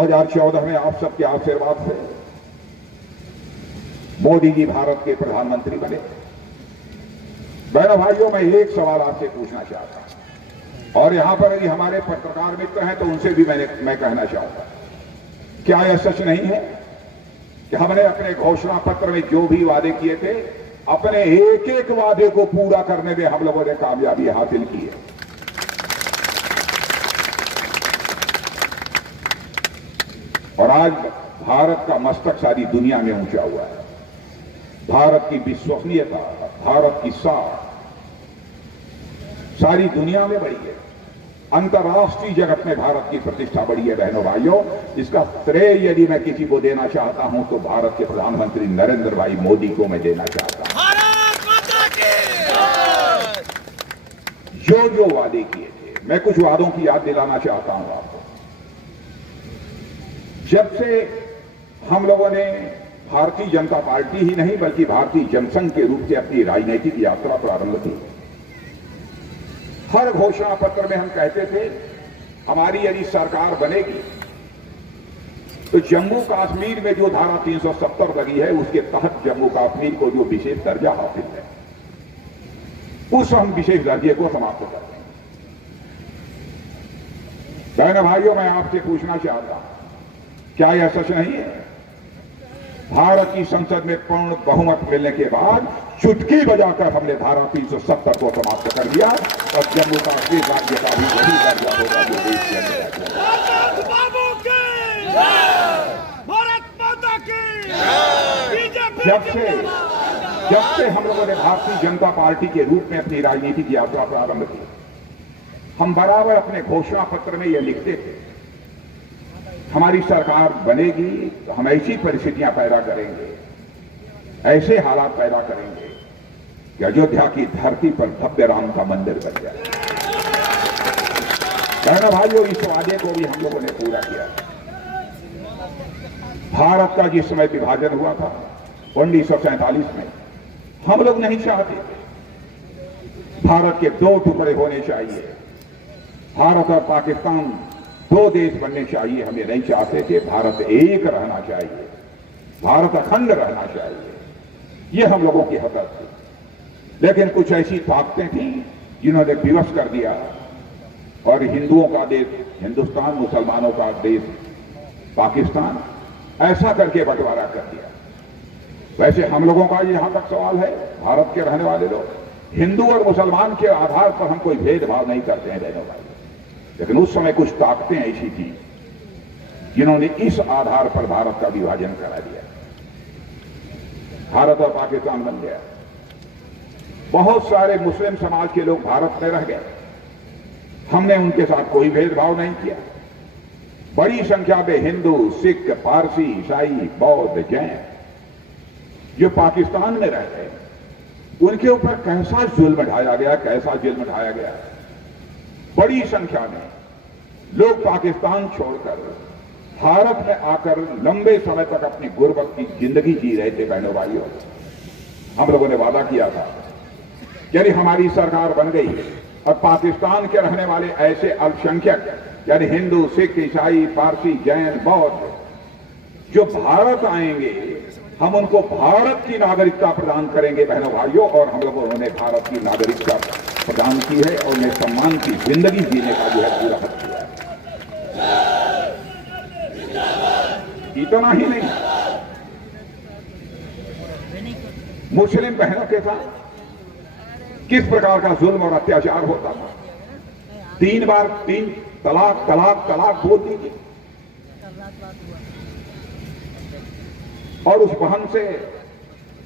2014 में आप सबके आशीर्वाद से मोदी जी भारत के प्रधानमंत्री बने। बहनों भाइयों, मैं एक सवाल आपसे पूछना चाहता हूं और यहां पर यदि हमारे पत्रकार मित्र हैं तो उनसे भी मैं कहना चाहूंगा, क्या यह सच नहीं है कि हमने अपने घोषणा पत्र में जो भी वादे किए थे, अपने एक एक वादे को पूरा करने में हम लोगों ने कामयाबी हासिल की है। और आज भारत का मस्तक सारी दुनिया में ऊंचा हुआ है। भारत की विश्वसनीयता, भारत की साख सारी दुनिया में बढ़ी है। अंतर्राष्ट्रीय जगत में भारत की प्रतिष्ठा बढ़ी है। बहनों भाइयों, इसका श्रेय यदि मैं किसी को देना चाहता हूं तो भारत के प्रधानमंत्री नरेंद्र भाई मोदी को मैं देना चाहता हूं। भारत माता की जो जो वादे किए थे, मैं कुछ वादों की याद दिलाना चाहता हूं आपको। जब से हम लोगों ने भारतीय जनता पार्टी ही नहीं बल्कि भारतीय जनसंघ के रूप से अपनी राजनीतिक यात्रा प्रारंभ की, हर घोषणा पत्र में हम कहते थे हमारी यदि सरकार बनेगी तो जम्मू कश्मीर में जो धारा 370 लगी है उसके तहत जम्मू कश्मीर को जो विशेष दर्जा हासिल है उस हम विशेष दर्जे को समाप्त कर देंगे। बहनों भाइयों, मैं आपसे पूछना चाहता हूं, क्या यह सच नहीं है? भारत की संसद में पूर्ण बहुमत मिलने के बाद चुटकी बजाकर हमने धारा 370 को समाप्त कर दिया और जम्मू कश्मीर राज्य का भी वही दर्जा होगा जो देश के अंदर है। जब से हम लोगों ने भारतीय जनता पार्टी के रूप में अपनी राजनीतिक यात्रा प्रारंभ की, हम बराबर अपने घोषणा पत्र में यह लिखते थे हमारी सरकार बनेगी तो हम ऐसी परिस्थितियां पैदा करेंगे, ऐसे हालात पैदा करेंगे कि अयोध्या की धरती पर भव्य राम का मंदिर बन जाए। बहनों भाइयों, इस वादे को भी हम लोगों ने पूरा किया। भारत का जिस समय विभाजन हुआ था 1947 में, हम लोग नहीं चाहते थे भारत के दो टुकड़े होने चाहिए, भारत और पाकिस्तान दो देश बनने चाहिए। हमें नहीं चाहते थे, भारत एक रहना चाहिए, भारत अखंड रहना चाहिए। यह हम लोगों की हकत थी। लेकिन कुछ ऐसी ताकतें थी जिन्होंने विवश कर दिया और हिंदुओं का देश हिंदुस्तान, मुसलमानों का देश पाकिस्तान, ऐसा करके बंटवारा कर दिया। वैसे हम लोगों का यहां तक सवाल है, भारत के रहने वाले लोग हिंदू और मुसलमान के आधार पर हम कोई भेदभाव नहीं करते हैं बहनों भाई। लेकिन उस समय कुछ ताकतें ऐसी थी जिन्होंने इस आधार पर भारत का विभाजन करा दिया। भारत और पाकिस्तान बन गया। बहुत सारे मुस्लिम समाज के लोग भारत में रह गए। हमने उनके साथ कोई भेदभाव नहीं किया। बड़ी संख्या में हिंदू, सिख, पारसी, ईसाई, बौद्ध, जैन जो पाकिस्तान में रहते हैं, उनके ऊपर कैसा जुल्म ढाया गया, कैसा जुल्म ढाया गया। बड़ी संख्या में लोग पाकिस्तान छोड़कर भारत में आकर लंबे समय तक अपनी गुर्बत की जिंदगी जी रहे थे। बहनों भाइयों, हम लोगों ने वादा किया था यदि हमारी सरकार बन गई और पाकिस्तान के रहने वाले ऐसे अल्पसंख्यक यानी हिंदू, सिख, ईसाई, पारसी, जैन, बौद्ध जो भारत आएंगे, हम उनको भारत की नागरिकता प्रदान करेंगे। बहनों भाइयों, और हम लोगों ने भारत की नागरिकता प्रदान की है और उन्हें सम्मान की जिंदगी जीने का जो है पूरा हक दिया है। इतना ही नहीं, मुस्लिम बहनों के साथ किस प्रकार का जुल्म और अत्याचार होता था। 3 बार 3 तलाक तलाक तलाक बोलती थी और उस बहन से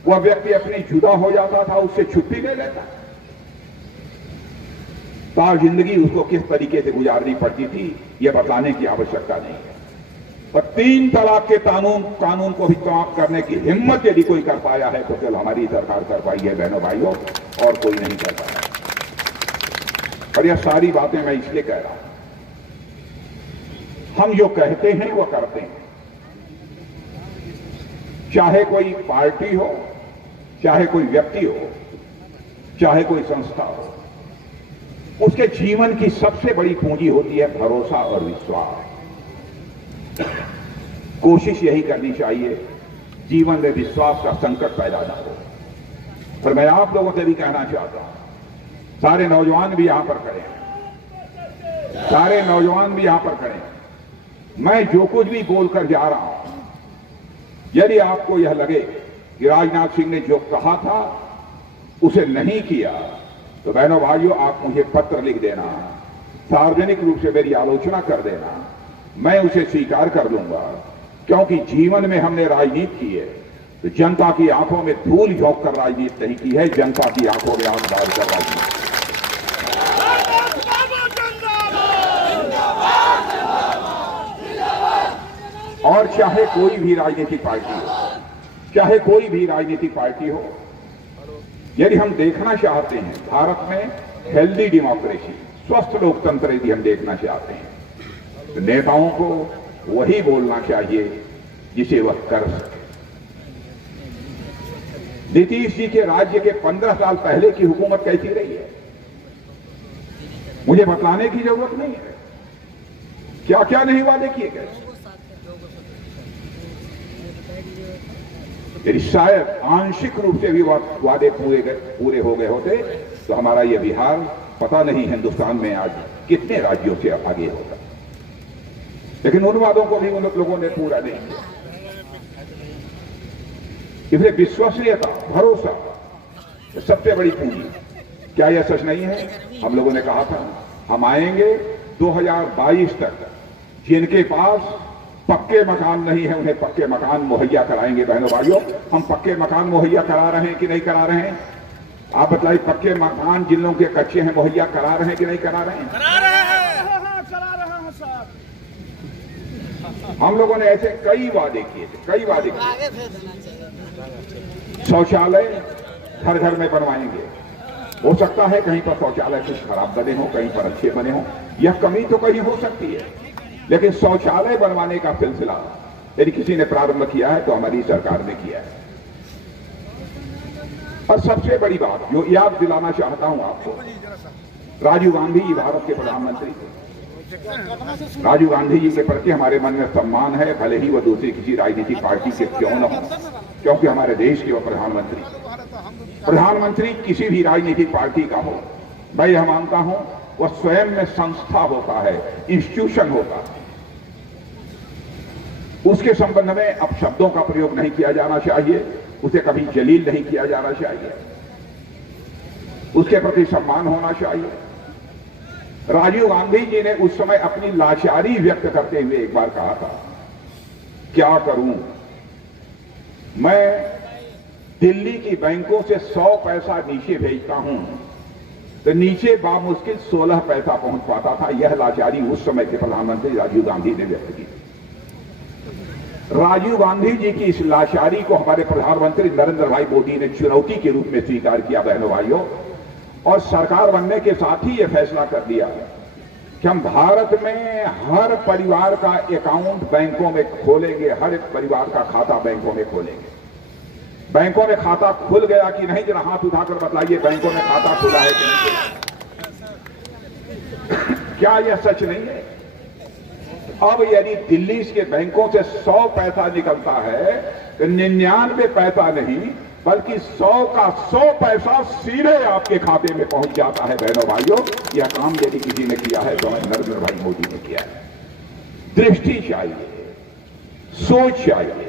वह व्यक्ति अपनी जुदा हो जाता था, उससे छुट्टी ले लेता। सारी जिंदगी उसको किस तरीके से गुजारनी पड़ती थी यह बताने की आवश्यकता नहीं है। और 3 तलाक के कानून को भी समाप्त करने की हिम्मत यदि कोई कर पाया है तो केवल हमारी सरकार कर पाई है बहनों भाइयों, और कोई नहीं कर पाया। और यह सारी बातें मैं इसलिए कह रहा हूं, हम जो कहते हैं वो करते हैं। चाहे कोई पार्टी हो, चाहे कोई व्यक्ति हो, चाहे कोई संस्था हो, उसके जीवन की सबसे बड़ी पूंजी होती है भरोसा और विश्वास। कोशिश यही करनी चाहिए जीवन में विश्वास का संकट पैदा ना हो। पर मैं आप लोगों से भी कहना चाहता हूं, सारे नौजवान भी यहां पर खड़े हैं, सारे नौजवान भी यहां पर खड़े हैं, मैं जो कुछ भी बोलकर जा रहा हूं, यदि आपको यह लगे कि राजनाथ सिंह ने जो कहा था उसे नहीं किया, तो बहनों भाइयों आप मुझे पत्र लिख देना, सार्वजनिक रूप से मेरी आलोचना कर देना, मैं उसे स्वीकार कर लूंगा। क्योंकि जीवन में हमने राजनीति की है तो जनता की आंखों में धूल झोंक कर राजनीति नहीं की है, जनता की आंखों में आंख डालकर राजनीति। और चाहे कोई भी राजनीतिक पार्टी हो, चाहे कोई भी राजनीतिक पार्टी हो, यदि हम देखना चाहते हैं भारत में हेल्दी डेमोक्रेसी, स्वस्थ लोकतंत्र यदि हम देखना चाहते हैं, तो नेताओं को वही बोलना चाहिए जिसे वह कर सके। नीतीश जी के राज्य के 15 साल पहले की हुकूमत कैसी रही है मुझे बतलाने की जरूरत नहीं है। क्या क्या नहीं वादे किए गए, यदि शायद आंशिक रूप से भी वादे पूरे हो गए होते तो हमारा यह बिहार पता नहीं हिंदुस्तान में आज कितने राज्यों से आगे होता। लेकिन उन वादों को भी उन लोगों ने पूरा नहीं किया। इसलिए विश्वसनीयता, भरोसा सबसे बड़ी पूंजी। क्या यह सच नहीं है? हम लोगों ने कहा था हम आएंगे 2022 तक, जिनके पास पक्के मकान नहीं है उन्हें पक्के मकान मुहैया कराएंगे। बहनों भाइयों, हम पक्के मकान मुहैया करा रहे हैं कि नहीं करा रहे हैं? आप बताइए, पक्के मकान जिन लोगों के कच्चे हैं मुहैया करा रहे हैं कि नहीं करा रहे हैं? करा रहे हैं साहब। हम लोगों ने ऐसे कई वादे किए थे, कई वादे किए। शौचालय घर घर में बनवाएंगे। हो सकता है कहीं पर शौचालय कुछ खराब बने हो, कहीं पर अच्छे बने हो, यह कमी तो कहीं हो सकती है, लेकिन शौचालय बनवाने का सिलसिला यदि किसी ने प्रारंभ किया है तो हमारी सरकार ने किया है। और सबसे बड़ी बात जो याद दिलाना चाहता हूं आपको, राजीव गांधी जी भारत के प्रधानमंत्री थे। राजीव गांधी जी के प्रति हमारे मन में सम्मान है, भले ही वह दूसरी किसी राजनीतिक पार्टी के क्यों न हो, क्योंकि हमारे देश के वह प्रधानमंत्री किसी भी राजनीतिक पार्टी का हो, मैं यह मानता हूं वह स्वयं में संस्था होता है, इंस्टीट्यूशन होता है। उसके संबंध में अब शब्दों का प्रयोग नहीं किया जाना चाहिए, उसे कभी जलील नहीं किया जाना चाहिए, उसके प्रति सम्मान होना चाहिए। राजीव गांधी जी ने उस समय अपनी लाचारी व्यक्त करते हुए एक बार कहा था, क्या करूं मैं दिल्ली की बैंकों से 100 पैसा नीचे भेजता हूं तो नीचे बामुश्किल 16 पैसा पहुंच पाता था। यह लाचारी उस समय के प्रधानमंत्री राजीव गांधी ने व्यक्त की। राजीव गांधी जी की इस लाचारी को हमारे प्रधानमंत्री नरेंद्र भाई मोदी ने चुनौती के रूप में स्वीकार किया। बहनों भाइयों, और सरकार बनने के साथ ही यह फैसला कर लिया कि हम भारत में हर परिवार का अकाउंट बैंकों में खोलेंगे, हर एक परिवार का खाता बैंकों में खोलेंगे। बैंकों में खाता खुल गया कि नहीं, जरा हाथ उठाकर बताइए, बैंकों में खाता खुला है कि नहीं? क्या यह सच नहीं है? अब यदि दिल्ली के बैंकों से 100 पैसा निकलता है तो 99 पैसा नहीं बल्कि 100 का 100 पैसा सीधे आपके खाते में पहुंच जाता है। बहनों भाइयों, यह काम यदि किसी ने किया है तो हमें नरेंद्र भाई मोदी ने किया है। दृष्टि चाहिए, सोच चाहिए,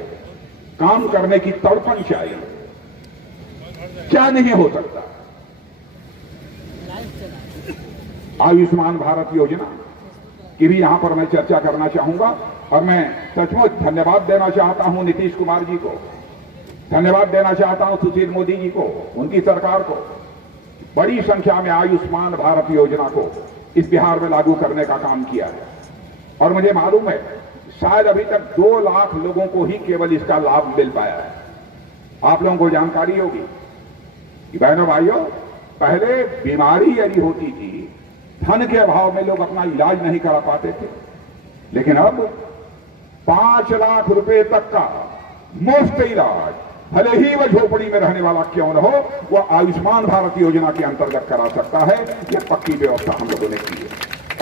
काम करने की तड़पन चाहिए। क्या नहीं हो सकता? आयुष्मान भारत योजना की भी यहां पर मैं चर्चा करना चाहूंगा और मैं सचमुच धन्यवाद देना चाहता हूं नीतीश कुमार जी को, धन्यवाद देना चाहता हूं सुशील मोदी जी को, उनकी सरकार को। बड़ी संख्या में आयुष्मान भारत योजना को इस बिहार में लागू करने का काम किया है और मुझे मालूम है शायद अभी तक 2 लाख लोगों को ही केवल इसका लाभ मिल पाया है। आप लोगों को जानकारी होगी कि बहनों भाइयों, पहले बीमारी यदि होती थी, धन के अभाव में लोग अपना इलाज नहीं करा पाते थे, लेकिन अब 5 लाख रुपए तक का मुफ्त इलाज, भले ही वह झोपड़ी में रहने वाला क्यों न हो, वह आयुष्मान भारत योजना के अंतर्गत करा सकता है। यह पक्की व्यवस्था हम लोगों ने की है।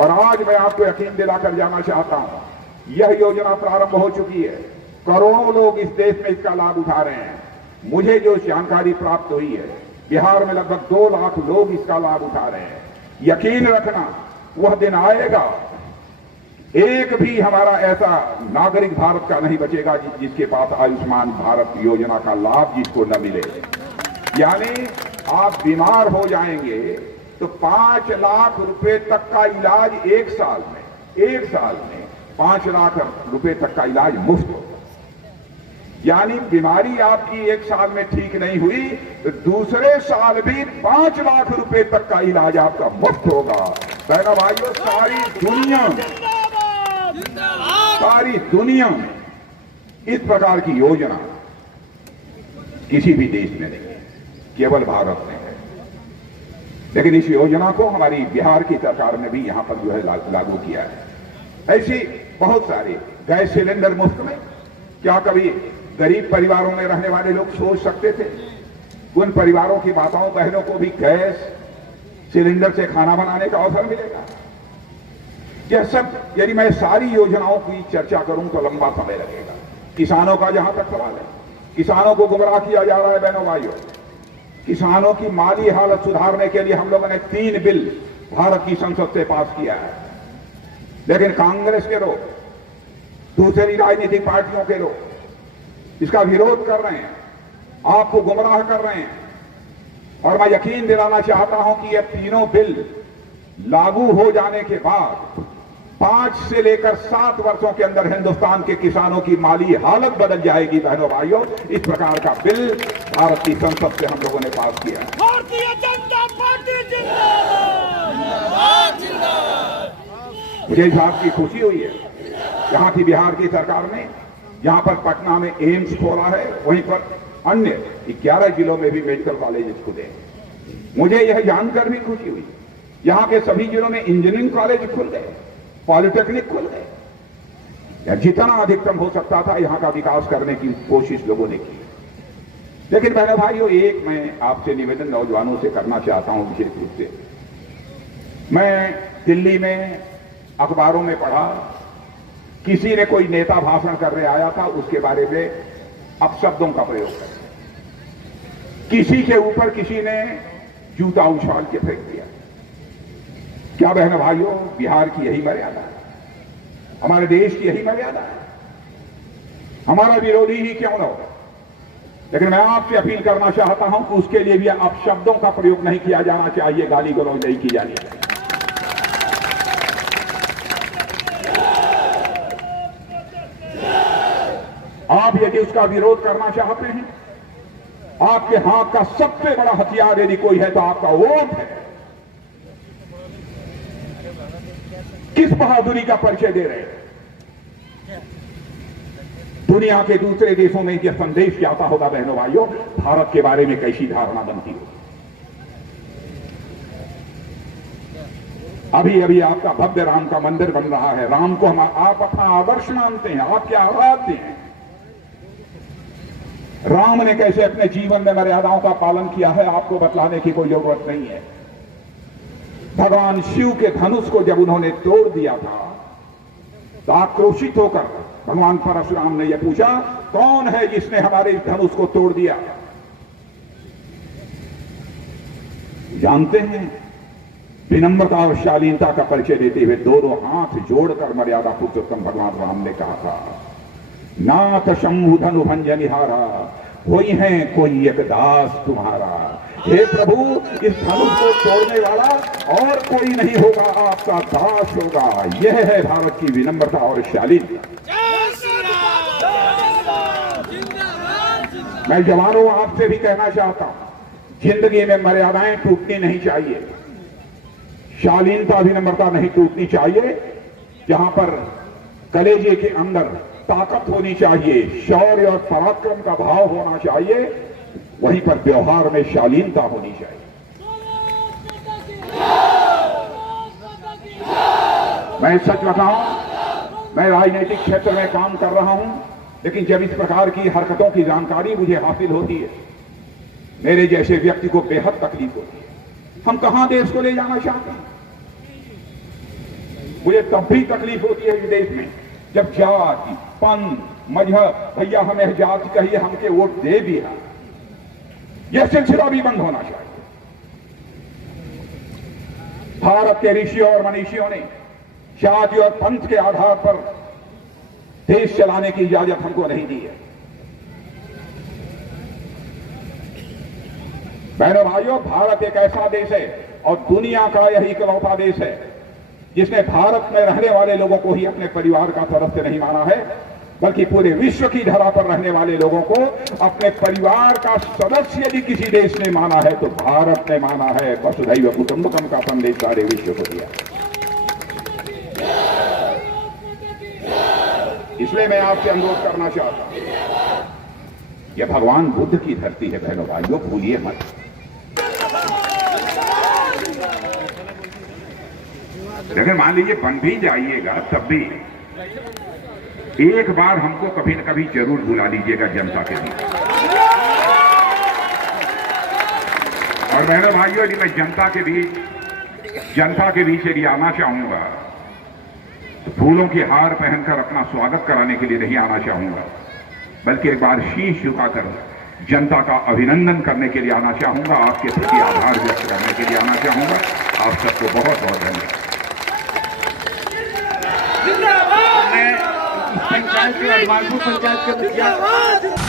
और आज मैं आपको यकीन दिलाकर जाना चाहता हूं, यह योजना प्रारंभ हो चुकी है। करोड़ों लोग इस देश में इसका लाभ उठा रहे हैं। मुझे जो जानकारी प्राप्त हुई है, बिहार में लगभग 2 लाख लोग इसका लाभ उठा रहे हैं। यकीन रखना, वह दिन आएगा, एक भी हमारा ऐसा नागरिक भारत का नहीं बचेगा जिसके पास आयुष्मान भारत योजना का लाभ जिसको न मिले। यानी आप बीमार हो जाएंगे तो 5 लाख रुपए तक का इलाज एक साल में 5 लाख रुपए तक का इलाज मुफ्त होगा। यानी बीमारी आपकी एक साल में ठीक नहीं हुई तो दूसरे साल भी 5 लाख रुपए तक का इलाज आपका मुफ्त होगा। बहनों भाइयों, सारी दुनिया में इस प्रकार की योजना किसी भी देश में नहीं है, केवल भारत में है। लेकिन इस योजना को हमारी बिहार की सरकार ने भी यहां पर जो है लागू किया है। ऐसी बहुत सारी गैस सिलेंडर मुफ्त में, क्या कभी गरीब परिवारों में रहने वाले लोग सोच सकते थे? उन परिवारों की माताओं बहनों को भी गैस सिलेंडर से खाना बनाने का अवसर मिलेगा। यह सब, यदि मैं सारी योजनाओं की चर्चा करूं तो लंबा समय लगेगा। किसानों का जहां तक सवाल है, किसानों को गुमराह किया जा रहा है। बहनों भाइयों, किसानों की माली हालत सुधारने के लिए हम लोगों ने 3 बिल भारत की संसद से पास किया है। लेकिन कांग्रेस के लोग, दूसरी राजनीतिक पार्टियों के लोग इसका विरोध कर रहे हैं, आपको गुमराह कर रहे हैं। और मैं यकीन दिलाना चाहता हूं कि ये तीनों बिल लागू हो जाने के बाद 5 से लेकर 7 वर्षों के अंदर हिंदुस्तान के किसानों की माली हालत बदल जाएगी। बहनों भाइयों, इस प्रकार का बिल भारत की संसद से हम लोगों ने पास किया है। भारतीय जनता पार्टी जिंदाबाद, जिंदाबाद। मुझे इस बात की खुशी हुई है, यहां की बिहार की सरकार ने यहां पर पटना में एम्स खोला है, वहीं पर अन्य 11 जिलों में भी मेडिकल कॉलेजेस खुले हैं। मुझे यह जानकर भी खुशी हुई, यहां के सभी जिलों में इंजीनियरिंग कॉलेज खुल गए, पॉलिटेक्निक खुल गए। जितना अधिकतम हो सकता था यहां का विकास करने की कोशिश लोगों ने की। लेकिन बहनों भाइयों, एक मैं आपसे निवेदन नौजवानों से करना चाहता हूं विशेष रूप से। मैं दिल्ली में अखबारों में पढ़ा, किसी ने कोई नेता भाषण करने आया था, उसके बारे में अपशब्दों का प्रयोग कर, किसी के ऊपर किसी ने जूता उछाल के फेंक दिया। क्या बहनों भाइयों, बिहार की यही मर्यादा है? हमारे देश की यही मर्यादा है? हमारा विरोधी ही क्यों न हो, लेकिन मैं आपसे अपील करना चाहता हूं कि उसके लिए भी अपशब्दों का प्रयोग नहीं किया जाना चाहिए, गाली गलौज नहीं की जानी चाहिए। आप यदि उसका विरोध करना चाहते हैं, आपके हाथ का सबसे बड़ा हथियार यदि कोई है तो आपका वोट है। किस बहादुरी का परिचय दे रहे हैं? दुनिया के दूसरे देशों में यह संदेश जाता होगा बहनों भाइयों, भारत के बारे में कैसी धारणा बनती होगी। अभी अभी आपका भव्य राम का मंदिर बन रहा है। राम को आप अपना आदर्श मानते हैं, आपके आराध्य हैं। राम ने कैसे अपने जीवन में मर्यादाओं का पालन किया है, आपको बतलाने की कोई जरूरत नहीं है। भगवान शिव के धनुष को जब उन्होंने तोड़ दिया था तो आक्रोशित होकर भगवान परशुराम ने यह पूछा, कौन है जिसने हमारे इस धनुष को तोड़ दिया? जानते हैं, विनम्रता और शालीनता का परिचय देते हुए दोनों हाथ जोड़कर मर्यादा पुरुषोत्तम भगवान राम ने कहा था, नाथ शंभु धनु भंजनिहारा, कोई है कोई एक दास तुम्हारा। हे प्रभु, इस धनुष को तोड़ने वाला और कोई नहीं होगा, आपका दास होगा। यह है भारत की विनम्रता और शालीनता। मैं जवानों आपसे भी कहना चाहता हूं, जिंदगी में मर्यादाएं टूटनी नहीं चाहिए, शालीनता विनम्रता नहीं टूटनी चाहिए। जहां पर कलेजे के अंदर ताकत होनी चाहिए, शौर्य और पराक्रम का भाव होना चाहिए, वहीं पर व्यवहार में शालीनता होनी चाहिए। मैं सच बताऊं, मैं राजनीतिक क्षेत्र में काम कर रहा हूं, लेकिन जब इस प्रकार की हरकतों की जानकारी मुझे हासिल होती है, मेरे जैसे व्यक्ति को बेहद तकलीफ होती है। हम कहां देश को ले जाना चाहते हैं? मुझे तब भी तकलीफ होती है इस देश में जब जाति, पंथ, मजहब, भैया हमें जाति कहिए, हमके वोट दे दिया, यह सिलसिला भी बंद होना चाहिए। भारत के ऋषियों और मनीषियों ने जाति और पंथ के आधार पर देश चलाने की इजाजत हमको नहीं दी है। बहनों भाइयों, भारत एक ऐसा देश है और दुनिया का यही इकलौता देश है जिसने भारत में रहने वाले लोगों को ही अपने परिवार का सदस्य नहीं माना है, बल्कि पूरे विश्व की धरा पर रहने वाले लोगों को अपने परिवार का सदस्य यदि किसी देश ने माना है तो भारत ने माना है। वसुधैव कुटुंबकम का संदेश सारे विश्व को दिया। इसलिए मैं आपसे अनुरोध करना चाहता हूं, यह भगवान बुद्ध की धरती है बहनों भाइयों, भूलिए मत। लेकिन मान लीजिए बन भी जाइएगा, तब भी एक बार हमको कभी न कभी जरूर बुला लीजिएगा जनता के बीच। और बहनों भाइयों, यदि मैं जनता के बीच यदि आना चाहूंगा तो फूलों की हार पहनकर अपना स्वागत कराने के लिए नहीं आना चाहूंगा, बल्कि एक बार शीश झुकाकर जनता का अभिनंदन करने के लिए आना चाहूंगा, आपके प्रति आभार व्यक्त करने के लिए आना चाहूंगा। आप सबको बहुत बहुत धन्यवाद। पंचायत के पंचायत के